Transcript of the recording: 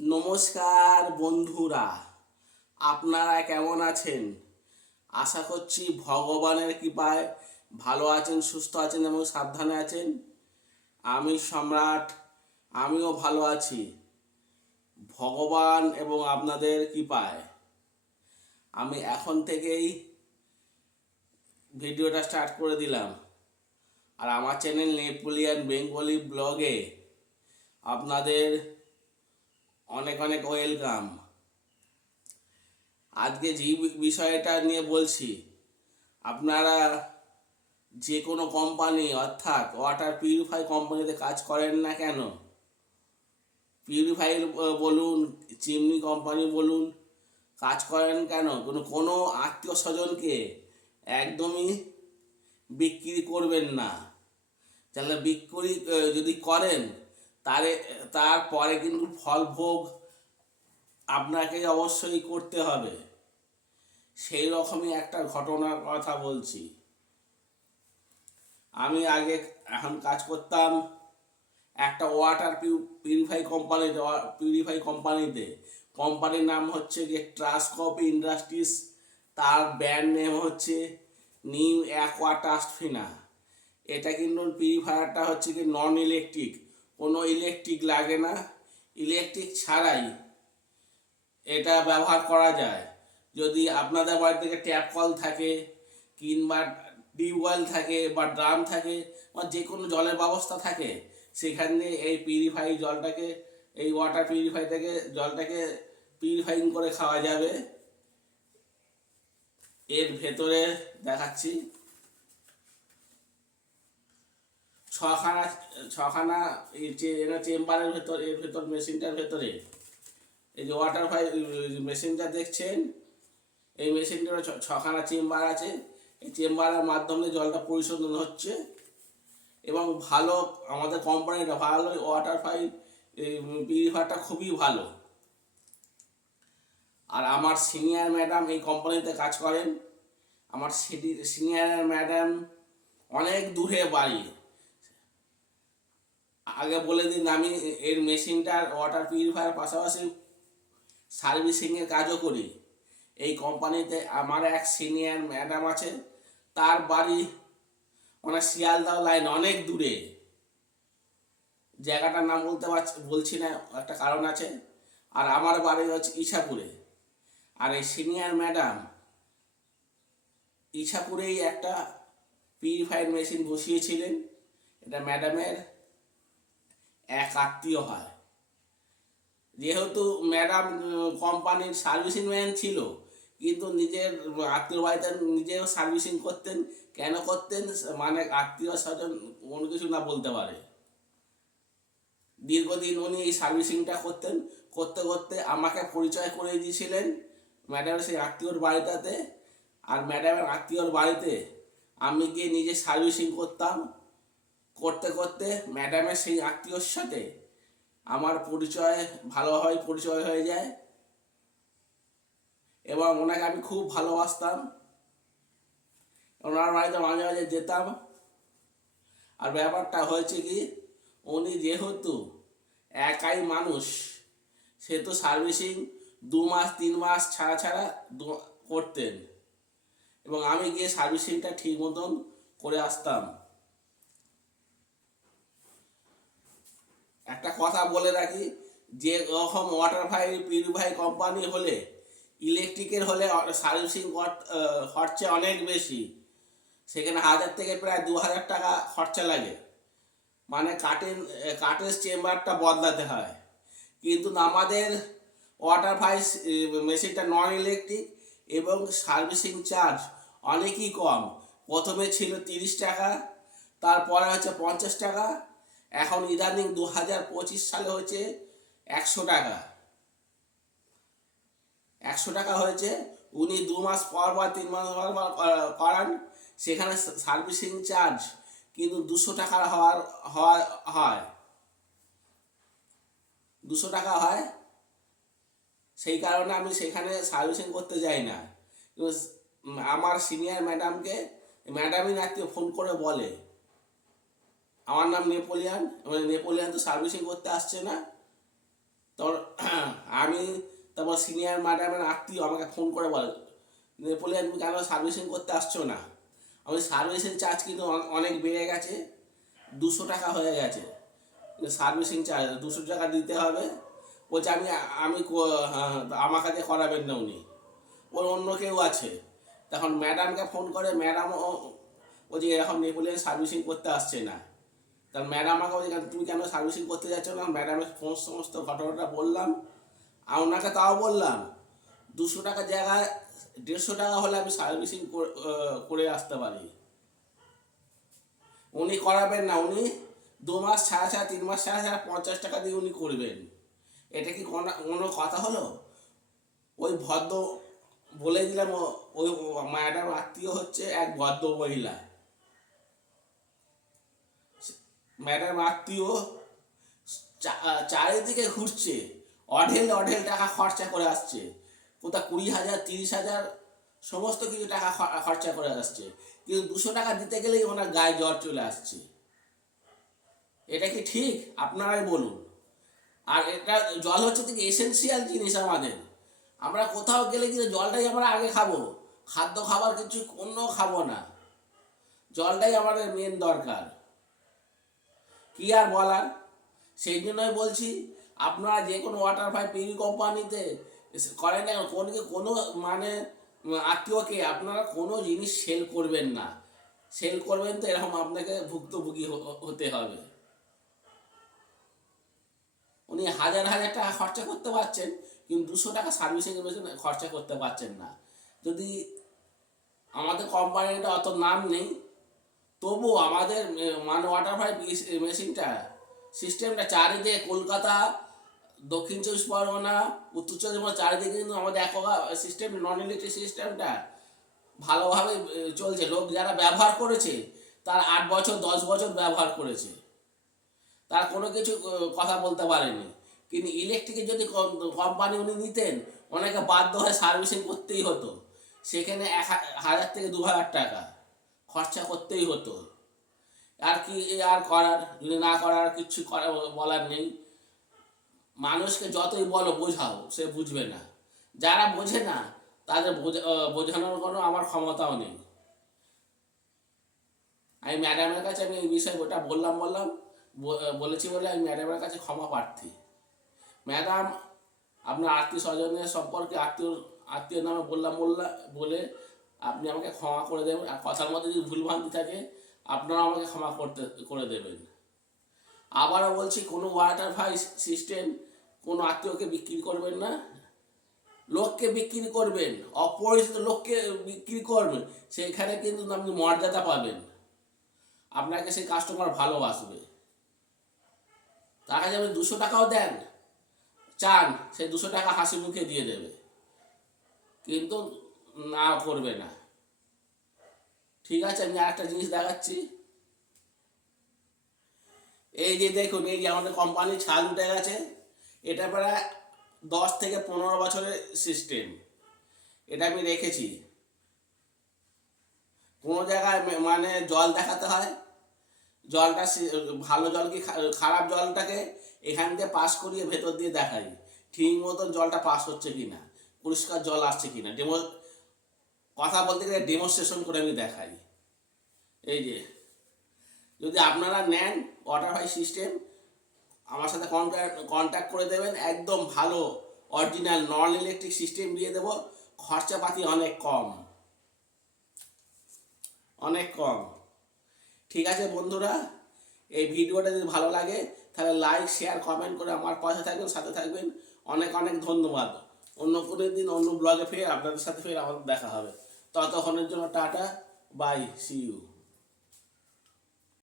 নমস্কার বন্ধুরা, আপনারা কেমন আছেন? আশা করছি ভগবানের কৃপায় ভালো আছেন, সুস্থ আছেন এবং সাবধানে আছেন। আমি সম্রাট, আমিও ভালো আছি। ভগবান এবং আপনাদের কৃপায়। আমি এখন থেকেই ভিডিওটা স্টার্ট করে দিলাম। আর আমার চ্যানেল নেপোলিয়ান বেঙ্গলি ব্লগে আপনাদের অনেক অনেক ওয়েলকাম আজকে যে বিষয়টা নিয়ে বলছি, আপনারা যে কোনো কোম্পানি অর্থাৎ ওয়াটার পিউরিফাই কোম্পানিতে কাজ করেন না কেন? পিউরিফাই বলুন চিমনি কোম্পানি বলুন, কাজ করেন কেন? কোনো কোনো আত্মীয় স্বজনকে একদমই বিক্রি করবেন না। তাহলে বিক্রি যদি করেন তারে, তারপরে কিন্তু ফল ভোগ আপনাকে অবশ্যই করতে হবে। সেই রকমই একটা ঘটনার কথা বলছি। আমি আগে এখন কাজ করতাম একটা ওয়াটার পিউরিফাই কোম্পানিতে পিউরিফাই কোম্পানিতে কোম্পানির নাম হচ্ছে যে ট্রাস্কপ ইন্ডাস্ট্রিজ তার ব্র্যান্ড নেম হচ্ছে নিউ অ্যাকোয়া টাস্টফিনা এটা কিন্তু পিউরিফায়ারটা হচ্ছে কি নন ইলেকট্রিক কোনো ইলেকট্রিক লাগে না। ইলেকট্রিক ছাড়াই এটা ব্যবহার করা যায়। যদি আপনাদের বাড়ি থেকে ট্যাপ কল থাকে কিংবা টিউবওয়েল থাকে বা ড্রাম থাকে বা যে কোনো জলের ব্যবস্থা থাকে, সেখানে এই পিউরিফাই জলটাকে, এই ওয়াটার পিউরিফাই থেকে জলটাকে পিউরিফাইং করে খাওয়া যাবে। এর ভেতরে দেখাচ্ছি। ছখানা ছখানা এরা চেম্বারের ভেতর, এর ভেতর মেশিনটার ভেতরে। এই যে ওয়াটার ফাই মেশিনটা দেখছেন? এই মেশিনটার ছখানা চেম্বার আছে। এই চেম্বারের মাধ্যমে জলটা পরিশোধন হচ্ছে। এবং ভালো, আমাদের কোম্পানিটা ভালো ওয়াটার ফাই পিউরিফায়ারটা খুবই ভালো। আর আমার সিনিয়র ম্যাডাম এই কোম্পানিতে কাজ করেন। আমার সিনিয়র ম্যাডাম অনেক দূরে বাড়ি। আগে বলে দিন আমি এর মেশিনটার ওয়াটার পিউরিফায়ার পাশাপাশি সার্ভিসিংয়ের কাজও করি। এই কোম্পানিতে আমার এক সিনিয়র ম্যাডাম আছে, তার বাড়ি মানে শিয়ালদা লাইন অনেক দূরে। জায়গাটার নাম বলতে পারছি, বলছি না, একটা কারণ আছে। আর আমার বাড়ি হচ্ছে ইছাপুরে। আর এই সিনিয়র ম্যাডাম ইছাপুরেই একটা পিউরিফায়ার মেশিন বসিয়েছিলেন। এটা ম্যাডামের এক আত্মীয় হয়। যেহেতু ম্যাডাম কোম্পানির সার্ভিসিং ম্যান ছিল, কিন্তু নিজের আত্মীয় বাড়িতে নিজেও সার্ভিসিং করতেন, কেন করতেন মানে আত্মীয় স্বজন কোনো কিছু না বলতে পারে। দীর্ঘদিন উনি এই সার্ভিসিংটা করতেন, করতে করতে আমাকে পরিচয় করে দিয়েছিলেন ম্যাডামের সেই আত্মীয়র বাড়িটাতে। আর ম্যাডামের আত্মীয়র বাড়িতে আমি গিয়ে নিজে সার্ভিসিং করতাম করতে করতে ম্যাডামের সেই আত্মীয়র সাথে আমার পরিচয়, ভালোভাবে পরিচয় হয়ে যায়। এবং ওনাকে আমি খুব ভালোবাসতাম। ওনার বাড়িতে মাঝে মাঝে যেতাম। আর ব্যাপারটা হয়েছে কি, উনি যেহেতু একাই মানুষ সেহেতু সার্ভিসিং দু মাস, তিন মাস ছাড়া ছাড়া করতেন। এবং আমি গিয়ে সার্ভিসিংটা ঠিক মতন করে আসতাম। একটা কথা বলে রাখি, যে রকম ওয়াটার ফাই পিউরিফাই কোম্পানি হলে ইলেকট্রিকের হলে সার্ভিসিং খরচা অনেক বেশি। সেখানে হাজার থেকে প্রায় দু হাজার টাকা খরচা লাগে। মানে কাটেন কাটের চেম্বারটা বদলাতে হয়। কিন্তু আমাদের ওয়াটার ফাইস মেশিনটা নন ইলেকট্রিক এবং সার্ভিসিং চার্জ অনেকই কম। প্রথমে ছিল তিরিশ টাকা, তারপরে হচ্ছে পঞ্চাশ টাকা এখন ইদানিং দু হাজার পঁচিশ সালে হয়েছে একশো টাকা। একশো টাকা হয়েছে, উনি দু মাস পর বা তিন মাস পর করান, সেখানে সার্ভিসিং চার্জ কিন্তু দুশো টাকার হওয়ার, হওয়া, হয়। দুশো টাকা হয়, সেই কারণে আমি সেখানে সার্ভিসিং করতে যাই না। আমার সিনিয়র ম্যাডামকে, ম্যাডামই নাকি ফোন করে বলে আমার নাম নেপোলিয়ান মানে নেপোলিয়ান তো সার্ভিসিং করতে আসছে না। তোর আমি তারপর সিনিয়র ম্যাডামের আত্মীয় আমাকে ফোন করে বলে নেপোলিয়ান তুমি কেন সার্ভিসিং করতে আসছো না? আমি সার্ভিসিং চার্জ কিন্তু অনেক বেড়ে গেছে দুশো টাকা হয়ে গেছে। সার্ভিসিং চার্জ দুশো টাকা দিতে হবে। বলছে আমি আমি হ্যাঁ, আমার কাছে করাবেন না উনি। ওর অন্য কেউ আছে। তখন ম্যাডামকে ফোন করে ম্যাডাম বলছে এরকম নেপোলিয়ান সার্ভিসিং করতে আসছে না। তার ম্যাডাম আমাকে বলছে তুমি কেন সার্ভিসিং করতে যাচ্ছ না? ম্যাডামের ফোন সমস্ত ঘটনাটা বললাম। আর ওনাকে তাও বললাম, দুশো টাকা জায়গায় দেড়শো টাকা হলে আমি সার্ভিসিং করে আসতে পারি। উনি করাবেন না, উনি দু মাস ছাড়া ছাড়া, তিন মাস ছাড়া ছাড়া পঞ্চাশ টাকা দিয়ে উনি করবেন। এটা কি কোনো কথা হলো? ওই ভদ্র, বলে দিলাম ওই ম্যাডাম আত্মীয় হচ্ছে এক ভদ্র মহিলা। ম্যাডাম আত্মীয় চারিদিকে ঘুরছে। অঢেল অঢেল টাকা খরচা করে আসছে। কোথাও কুড়ি হাজার, তিরিশ হাজার, সমস্ত কিছু টাকা খরচা করে আসছে। কিন্তু দুশো টাকা দিতে গেলেই ওনার গায়ে জ্বর চলে আসছে। এটা কি ঠিক? আপনারাই বলুন। আর এটা জল হচ্ছে থেকে এসেন্সিয়াল জিনিস আমাদের। আমরা কোথাও গেলে কিন্তু জলটাই আমরা আগে খাব। খাদ্য খাবার কিছু অন্য খাব না। জলটাই আমাদের মেন দরকার। কি আর বলার? সেই জন্যই বলছি, আপনারা যে কোনো ওয়াটার পাইপ পিডি কোম্পানিতে করেন না কোনো কোনো মানে আত্মীয়কে আপনারা কোনো জিনিস সেল করবেন না। সেল করবেন তো এরকম আপনাকে ভুক্তভোগী হতে হবে। উনি হাজার হাজার টাকা খরচা করতে পারছেন, কিন্তু দুশো টাকা সার্ভিসিংয়ের পেছনে খরচা করতে পারছেন না। যদি আমাদের কোম্পানিটা অত নাম নেই তবু আমাদের মানে ওয়াটার পাইপ মেশিনটা সিস্টেমটা চারিদিকে কলকাতা, দক্ষিণ চব্বিশ পরগনা, উত্তর চব্বিশ পরগনা, চারিদিকে কিন্তু আমাদের এককা সিস্টেম নন ইলেকট্রিক সিস্টেমটা ভালোভাবে চলছে। লোক যারা ব্যবহার করেছে, তার আট বছর, দশ বছর ব্যবহার করেছে। তার কোনো কিছু কথা বলতে পারেনি। কিন্তু ইলেকট্রিকের যদি কোম্পানি উনি নিতেন ওনাকে বাধ্য হয়ে সার্ভিসিং করতেই হতো। সেখানে এক হাজার থেকে দু হাজার টাকা। খরচা করতেই হতো। আর কি আর করার, যদি না করার কিছু করা- বলার নেই। মানুষকে যতই বলো বোঝাও, সে বুঝবে না। যারা বোঝে না, তাদের বোঝানোর কোনো আমার ক্ষমতাও নেই। আমি ম্যাডামের কাছে আমি এই বিষয়ে ওটা বললাম বললাম বলেছি বলে আমি ম্যাডামের কাছে ক্ষমা প্রার্থী। ম্যাডাম, আপনার আত্মীয় স্বজনের সম্পর্কে আত্মীয় আত্মীয় নামে বললাম বললাম বলে আপনি আমাকে ক্ষমা করে দেবেন আর কথার মধ্যে যদি ভুলভ্রান্তি থাকে আপনারা আমাকে ক্ষমা করতে, করে দেবেন। আবারও বলছি, কোনো ওয়াটার ভাই সিস্টেম কোনো আত্মীয়কে বিক্রি করবেন না। লোককে বিক্রি করবেন, অপরিচিত লোককে বিক্রি করবেন, সেখানে কিন্তু আপনি মর্যাদা পাবেন। আপনাকে সেই কাস্টমার ভালোবাসবে। কাছে আপনি দুশো টাকাও দেন, চান সেই দুশো টাকা হাসি মুখে দিয়ে দেবে। কিন্তু না করবে না। ঠিক আছে, আমি আরেকটা জিনিস দেখাচ্ছি। এই যে দেখুন, এই যে আমাদের কোম্পানি ছাল উঠে গেছে, এটা প্রায় দশ থেকে পনেরো বছরের সিস্টেম এটা আমি রেখেছি। কোনো জায়গায় মানে জল দেখাতে হয়। জলটা ভালো জল কি খারাপ জলটাকে এখান দিয়ে পাস করিয়ে ভেতর দিয়ে দেখাই। ঠিক মতন জলটা পাস হচ্ছে কি না পরিষ্কার জল আসছে কি না ডেমো কথা বলতে গেলে ডেমনস্ট্রেশন করে আমি দেখাই। এই যে, যদি আপনারা নেন ওয়াটার ফাই সিস্টেম আমার সাথে কন্ট্যাক্ট কন্ট্যাক্ট করে দেবেন, একদম ভালো অরিজিনাল নন ইলেকট্রিক সিস্টেম দিয়ে দেবো। খরচাপাতি অনেক কম। অনেক কম। ঠিক আছে বন্ধুরা, এই ভিডিওটা যদি ভালো লাগে, তাহলে লাইক শেয়ার কমেন্ট করে আমার পাশে থাকবেন, সাথে থাকবেন। অনেক অনেক ধন্যবাদ। অন্য কোনো দিন, অন্য ব্লগে ফের আপনাদের সাথে ফের আমাদের দেখা হবে। ততক্ষণের জন্য টাটা বাই সি ইউ